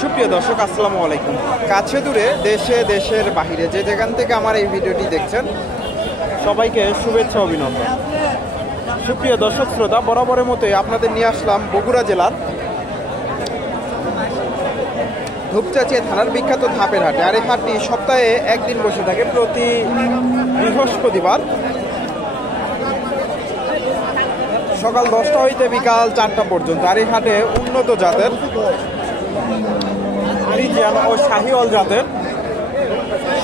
সুপ্রিয় দর্শক, আসসালামু আলাইকুম। কাছে দূরে দেশে দেশের বাহিরে যে যেখান থেকে আমার এই ভিডিওটি দেখছেন, সবাইকে শুভেচ্ছা অভিনন্দন। সুপ্রিয় দর্শক শ্রোতা, বরাবরের মতোই আপনাদের নিয়ে আসলাম বগুড়া জেলার ধূপচাচিয়া থানার বিখ্যাত ধাপের হাটে। আর এই হাটটি সপ্তাহে একদিন বসে থাকে, প্রতি বৃহস্পতিবার সকাল 10টা হইতে বিকাল 4টা পর্যন্ত। আর এই হাটে উন্নত জাতের ফ্রিজিয়ান ও শাহিওয়াল জাতের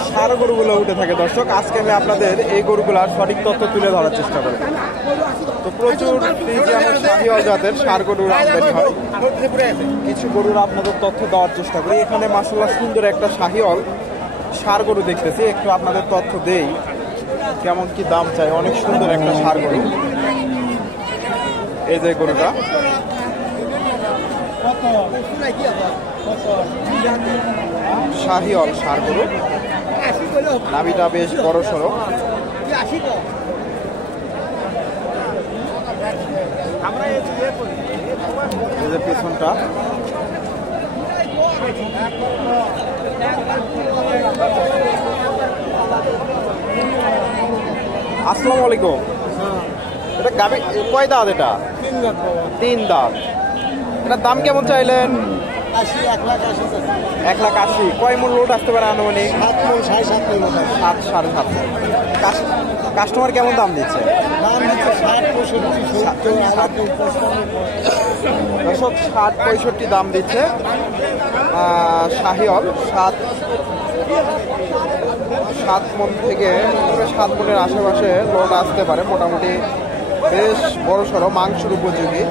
ষাঁড় গরুগুলো উঠে থাকে। দর্শক, আজকে আমি আপনাদের এই গরুগুলার সঠিক তথ্য তুলে ধরার চেষ্টা করি। তো প্রচুর ফ্রিজিয়ান ও শাহিওয়াল জাতের ষাঁড় গরুর আমদানি হয়। কিছু গরুর আপনাদের তথ্য দেওয়ার চেষ্টা করি। এখানে মাশাআল্লাহ সুন্দর একটা শাহিওয়াল ষাঁড় গরু দেখতেছি, একটু আপনাদের তথ্য দেই কেমন কি দাম চাই। অনেক সুন্দর একটা ষাঁড় গরু। এই যে গরুটা শাহিওয়াল ষাঁড় গরু, নাভিটা বেশ বড় সড়ো। এই যে পেছনটা আসসালামু আলাইকুম। এটা গাবি কয় দাঁত? এটা 3 দাঁত। এটার দাম কেমন চাইলেন? 1,80,000। কয় মূল লোড আসতে পারে আনুমানিক? 7 7.5। কাস্টমার কেমন দাম দিচ্ছে? দর্শক 60-65 দাম দিচ্ছে। শাহিওয়াল 7 মণ থেকে 7 মণের আশেপাশে লোড আসতে পারে। মোটামুটি বেশ বড় সড়ো মাংসের উপযোগী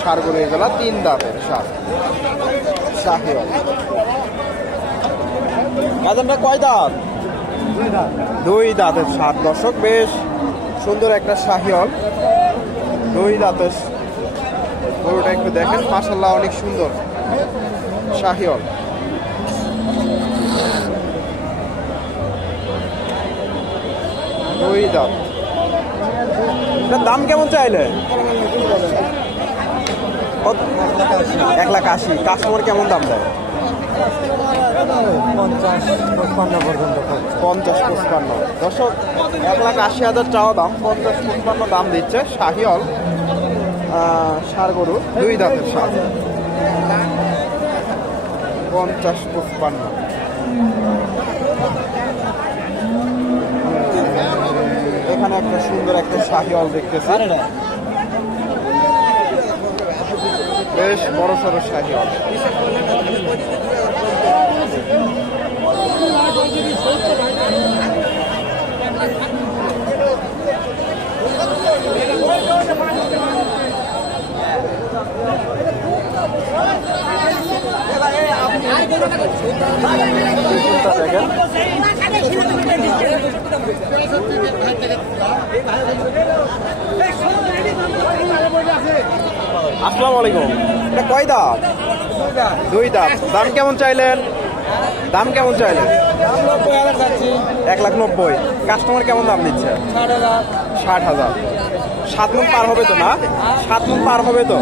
ষাঁড় গরু এগুলা। 3 দাঁতের ষাঁড় শাহিওয়াল। বাজানটা কয় দাঁত? 2 দাঁতের ষাঁড়। দর্শক, বেশ সুন্দর একটা শাহিওয়াল 2 দাঁতের গরুটা একটু দেখেন, মাশাআল্লাহ অনেক সুন্দর শাহিওয়াল। দাঁত। এটার দাম কেমন চাইলে? 1,80,000। কাস্টমার কেমন দাম দেয়? 50-55। দর্শক, 1,80,000 চাওয়া দাম, 50-55 দাম দিচ্ছে শাহিওয়াল ষাঁড় গরু 2 দাঁতের ষাঁড়। 50-55। এখানে একটা সুন্দর একটা শাহিওয়াল দেখতেছি, বেশ বড় সড়ো শাহিওয়াল। দেখেন আসসালামু আলাইকুম। এটা কয় দাঁত? 2 দাঁত। দাম কেমন চাইলেন? 1,90,000। কাস্টমার কেমন দাম দিচ্ছে? 60,000। 7 মণ পার হবে তো? না, 7 মণ পার হবে তো?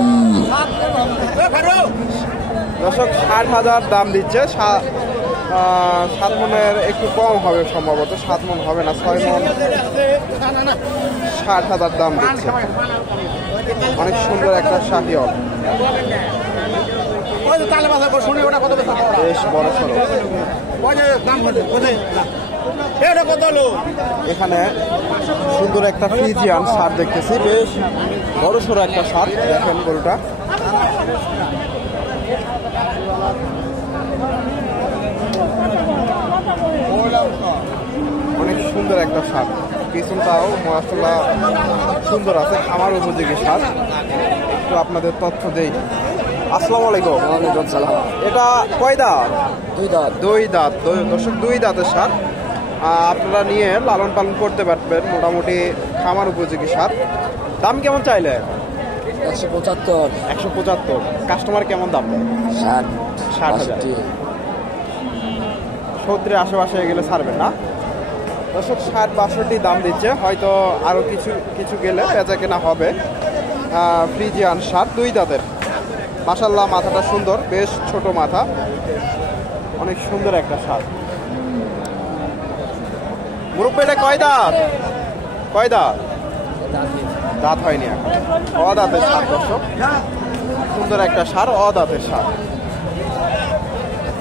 দর্শক, 60,000 দাম দিচ্ছে। 7 মণের একটু কম হবে সম্ভবত। 7 মণ হবে না, 6 মণ। 60,000 দাম দিচ্ছে। অনেক সুন্দর একটা শাহিওয়াল, বেশ বড় সড়ো। এখানে সুন্দর একটা ফ্রিজিয়ান ষাঁড় দেখতেছি, বেশ বড় সড়ো একটা ষাঁড়। দেখেন গরুটা অনেক সুন্দর একটা ষাঁড়। পিছনটাও মাশাআল্লাহ সুন্দর আছে, খামার উপযোগী ষাঁড়। একটু আপনাদের তথ্য দেই। আসসালামু আলাইকুম। ওয়ালাইকুম সালাম। এটা কয় দাঁত? 2 দাঁত। 2 দাঁত। দর্শক, 2 দাঁতের ষাঁড়। আপনারা নিয়ে লালন পালন করতে পারবেন, মোটামুটি খামার উপযোগী ষাঁড়। দাম কেমন চাইলে? 175। 175। কাস্টমার কেমন দাম দেয়? 60,000। 70 আশেপাশে গেলে ছাড়বেন না? দর্শক, 60-62 দাম দিচ্ছে। হয়তো আরো কিছু গেলে বেচা কেনা হবে। ফ্রিজিয়ান ষাঁড় 2 দাঁতের। মাশাআল্লাহ মাথাটা সুন্দর, বেশ ছোট মাথা, অনেক সুন্দর একটা ষাঁড়। মুরব্বী এটা কয় দাঁত? কয় দাঁত? দাঁত হয়নি এখন, অদাঁতের ষাঁড় দর্শক। সুন্দর একটা ষাঁড়, অদাঁতের ষাঁড়,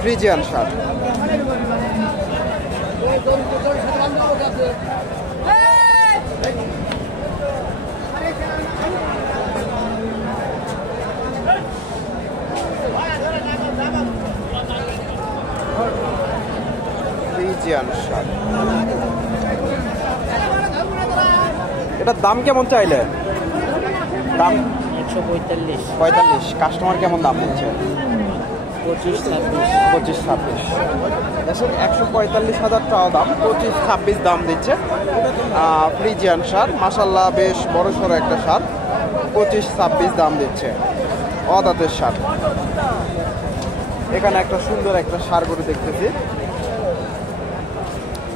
ফ্রিজিয়ান ষাঁড়। ফ্রিজিয়ান ষাঁড়, এটার দাম কেমন চাইলে? দাম 145, কাস্টমার কেমন দাম দিচ্ছে? 25-26। দেখুন 145,000 টাকা দাম, 25-26 দাম দিচ্ছে। ফ্রিজিয়ান ষাঁড়, মাশাআল্লাহ বেশ বড় সড়ো একটা ষাঁড়, 25-26 দাম দিচ্ছে, অদাঁতের ষাঁড়। এখানে একটা সুন্দর একটা ষাঁড় গরু দেখতেছি,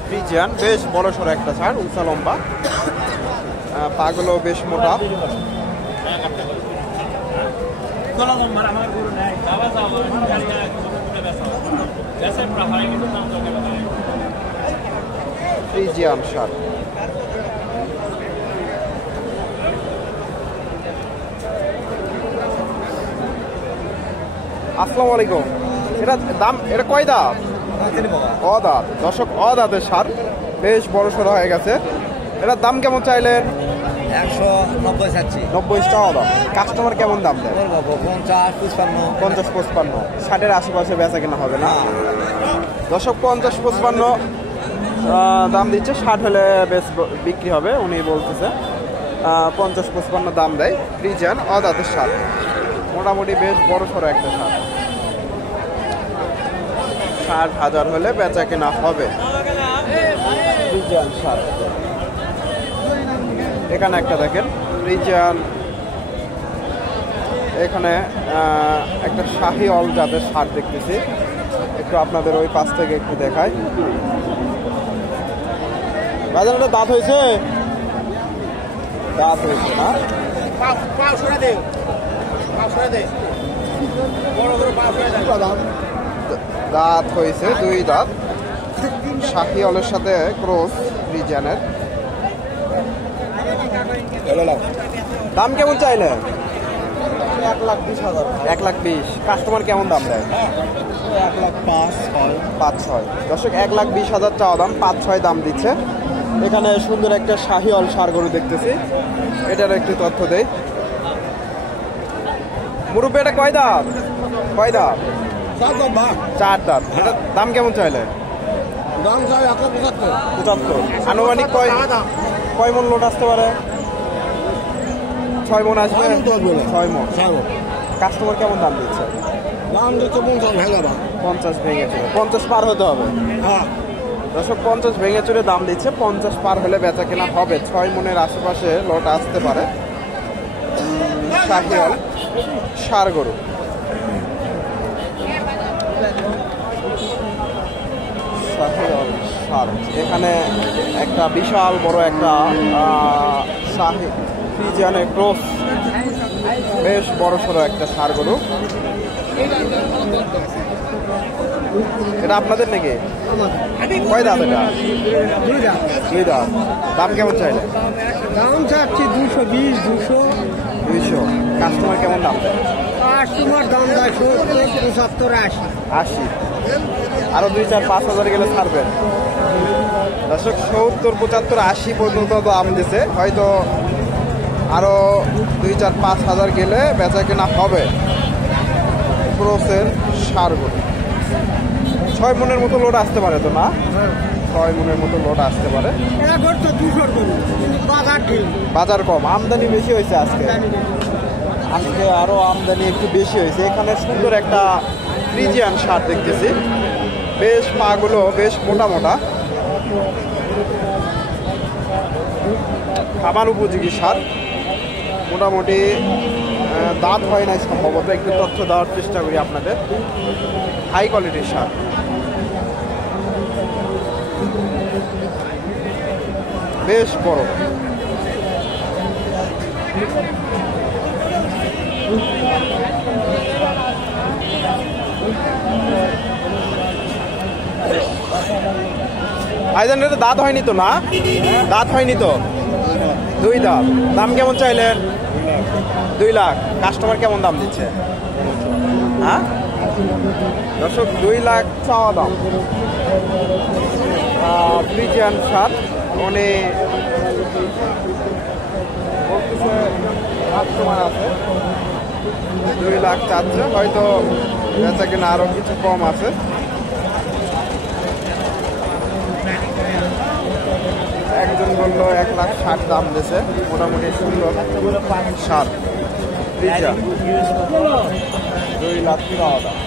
ফ্রিজিয়ান, বেশ বড় সড়ো একটা ষাঁড়, উঁচা লম্বা, পাগুলো বেশ মোটা। ফ্রিজিয়ান ষাঁড়, আসসালামু আলাইকুম। এটা দাম, এটা কয় দাঁত? অদাঁত দর্শক, অদাঁতের ষাঁড়, বেশ বড় সড়ো হয়ে গেছে। এটার দাম কেমন চাইলেন? 190 চাচ্ছি। 90 টাকা দাম। কাস্টমার কেমন দাম দেয়? 50-55। 50-55, 60-এর আশেপাশে বেচা কেনা হবে না দর্শক? 50-55 দাম দিচ্ছে, 60 হলে বেশ বিক্রি হবে উনি বলতেছে। 50-55 দাম দেয়। ফ্রিজিয়ান, অদাঁতের ষাঁড়, মোটামুটি বেশ বড় সড়ো একটা ষাঁড়। 60,000 হলে বেচা কেনা হবে। ফ্রিজিয়ান ষাঁড়, এখানে একটা দেখেন ফ্রিজিয়ান, এখানে একটা শাহিওয়াল জাতের ষাঁড় দেখতেছি, একটু আপনাদের ওই পাশ থেকে একটু দেখাই। বাজারটা দাঁত হয়েছে? দাঁত হয়েছে না? দাঁত হয়েছে, 2 দাঁত, শাহিওয়ালের সাথে ক্রস ফ্রিজিয়ানের। দাম কেমন চাইলে? 1,20,000। 1,20,000। কাস্টমার কেমন দাম দেয়? 1,05,6। দর্শক 1,20,000 চাওয়া দাম, 5-6 দাম দিচ্ছে। এখানে সুন্দর একটা শাহিওয়াল ষাঁড় গরু দেখতেছি, এটার একটু তথ্য দেই। মুরব্বী এটা কয় দাঁত? কয় দাঁত? 4 দাঁত। এটার দাম কেমন চাইলে? দাম চাই 75। আনুমানিক কয় মন লোড আসতে পারে? 6 মন আসবে। 6 মন। কাস্টমার কেমন দাম দিচ্ছে? দাম দিচ্ছে 50 ভেঙে চলে, 50 পার হতে হবে। হ্যাঁ, দর্শক 50 ভেঙে চলে দাম দিচ্ছে, 50 পার হলে বেচা কেনা হবে। 6 মনের আশেপাশে লোড আসতে পারে। শাহিওয়াল ষাঁড় গরু, শাহিওয়াল ষাঁড়। এখানে একটা বিশাল বড় একটা ফ্রিজিয়ানের ক্রস, বেশ বড় সড়ো একটা ষাঁড় গরু। এটা আপনাদের নাকি? কয় দাঁত এটা? 2 দাঁত। দাম কেমন চাইলে? দাম চাচ্ছি 220-200। 200। কাস্টমার কেমন দাম দেয়? কাস্টমার দাম দেয় 70-75-80। 80। আরো 2-4-5 হাজার গেলে ছাড়বেন দর্শক? 70-75-80 পর্যন্ত দাম দিছে, হয়তো আরো 2-4-5 হাজার গেলে বেচা কেনা হবে। ক্রসের ষাঁড় গরু, 6 মনের মতো লোড আসতে পারে তো না? 6 মনের মতো লোড আসতে পারে। বাজার কম, আমদানি বেশি হয়েছে আজকে। আজকে আরো আমদানি একটু বেশি হয়েছে। এখানে সুন্দর একটা ফ্রিজিয়ান ষাঁড় দেখতেছি, বেশ পাগুলো বেশ মোটা মোটা, খাবার উপযোগী ষাঁড়। মোটামুটি দাঁত হয় নাই সম্ভবত, একটু তথ্য দেওয়ার চেষ্টা করি আপনাদের। হাই কোয়ালিটির ষাঁড়, বেশ বড়। ভাইজান এটা দাঁত হয়নি তো না? দাঁত হয়নি তো? 2 দাঁত। দাম কেমন চাইলেন? 2 লাখ। কাস্টমার কেমন দাম দিচ্ছে? হ্যাঁ দর্শক 2 লাখ চাওয়া দাম। ফ্রিজিয়ান সার অনেক কাস্টমার আছে। 2 লাখ চাচ্ছে, হয়তো বেচা কিনা আরো কিছু কম আছে। একজন বললো 1,60,000 দাম দিয়েছে, মোটামুটি সুন্দর সার ফ্রিজিয়ান। 2 লাখ চাওয়া দাম।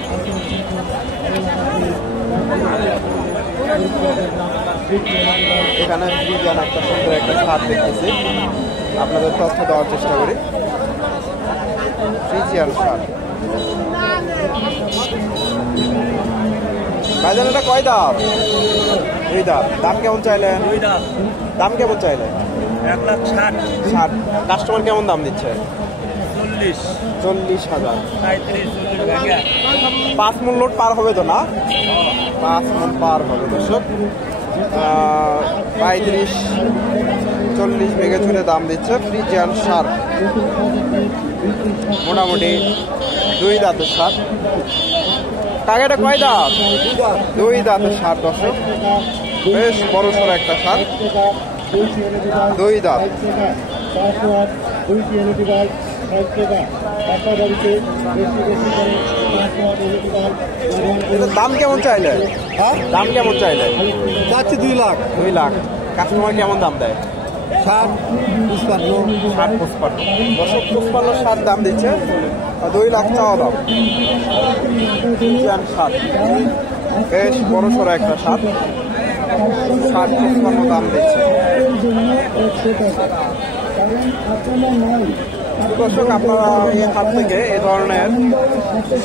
এখানে ফ্রিজিয়ান একটা সুন্দর একটা সার দেখতেছি, আপনাদের তথ্য দেওয়ার চেষ্টা করি। ফ্রিজিয়ান সার ভাইজান এটা কয় দাম? 2 দাম। দাম কেমন চাইলেন? দাম কেমন চাইলেন? 1,60,000 কাস্টমার কেমন দাম দিচ্ছে? 40,000 40,000। 5 মণ লোড পার হবে তো না? 5 মণ পার হবে দর্শক। 35-40 বিঘে ছুটে দাম দিচ্ছে ফ্রিজিয়ান সার। মোটামুটি 2 দাঁতের সার। কাকাটা কয় দাঁত? 2 দাঁতের সার দর্শক, বেশ বড় সড়ো একটা সার। 2 দাঁত। দাম কেমন চাইলে? দাম কেমন চাইলে? যাচ্ছে 2 লাখ। 2 লাখ। কাস্টমার কেমন দাম দেয়? 60-55 দর্শক 55-60 দাম দিচ্ছে, 2 লাখ চাওয়া দাম। সার বেশ বড় সড়ো একটা সার, 60-55 দাম দিচ্ছে। দর্শক আপনারা এই হাট থেকে এই ধরনের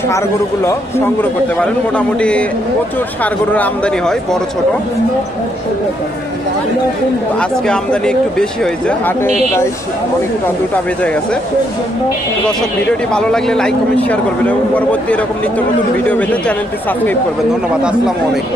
ষাঁড় গরুগুলো সংগ্রহ করতে পারেন। মোটামুটি প্রচুর ষাঁড় গরুর আমদানি হয়, বড় ছোট। আজকে আমদানি একটু বেশি হয়েছে, হাটে প্রায় অনেকটা 2টা বেজে গেছে। দর্শক ভিডিওটি ভালো লাগলে লাইক কমেন্ট শেয়ার করবেন এবং পরবর্তী এরকম নিত্য নতুন ভিডিও পেতে চ্যানেলটি সাবস্ক্রাইব করবেন। ধন্যবাদ। আসসালামু আলাইকুম।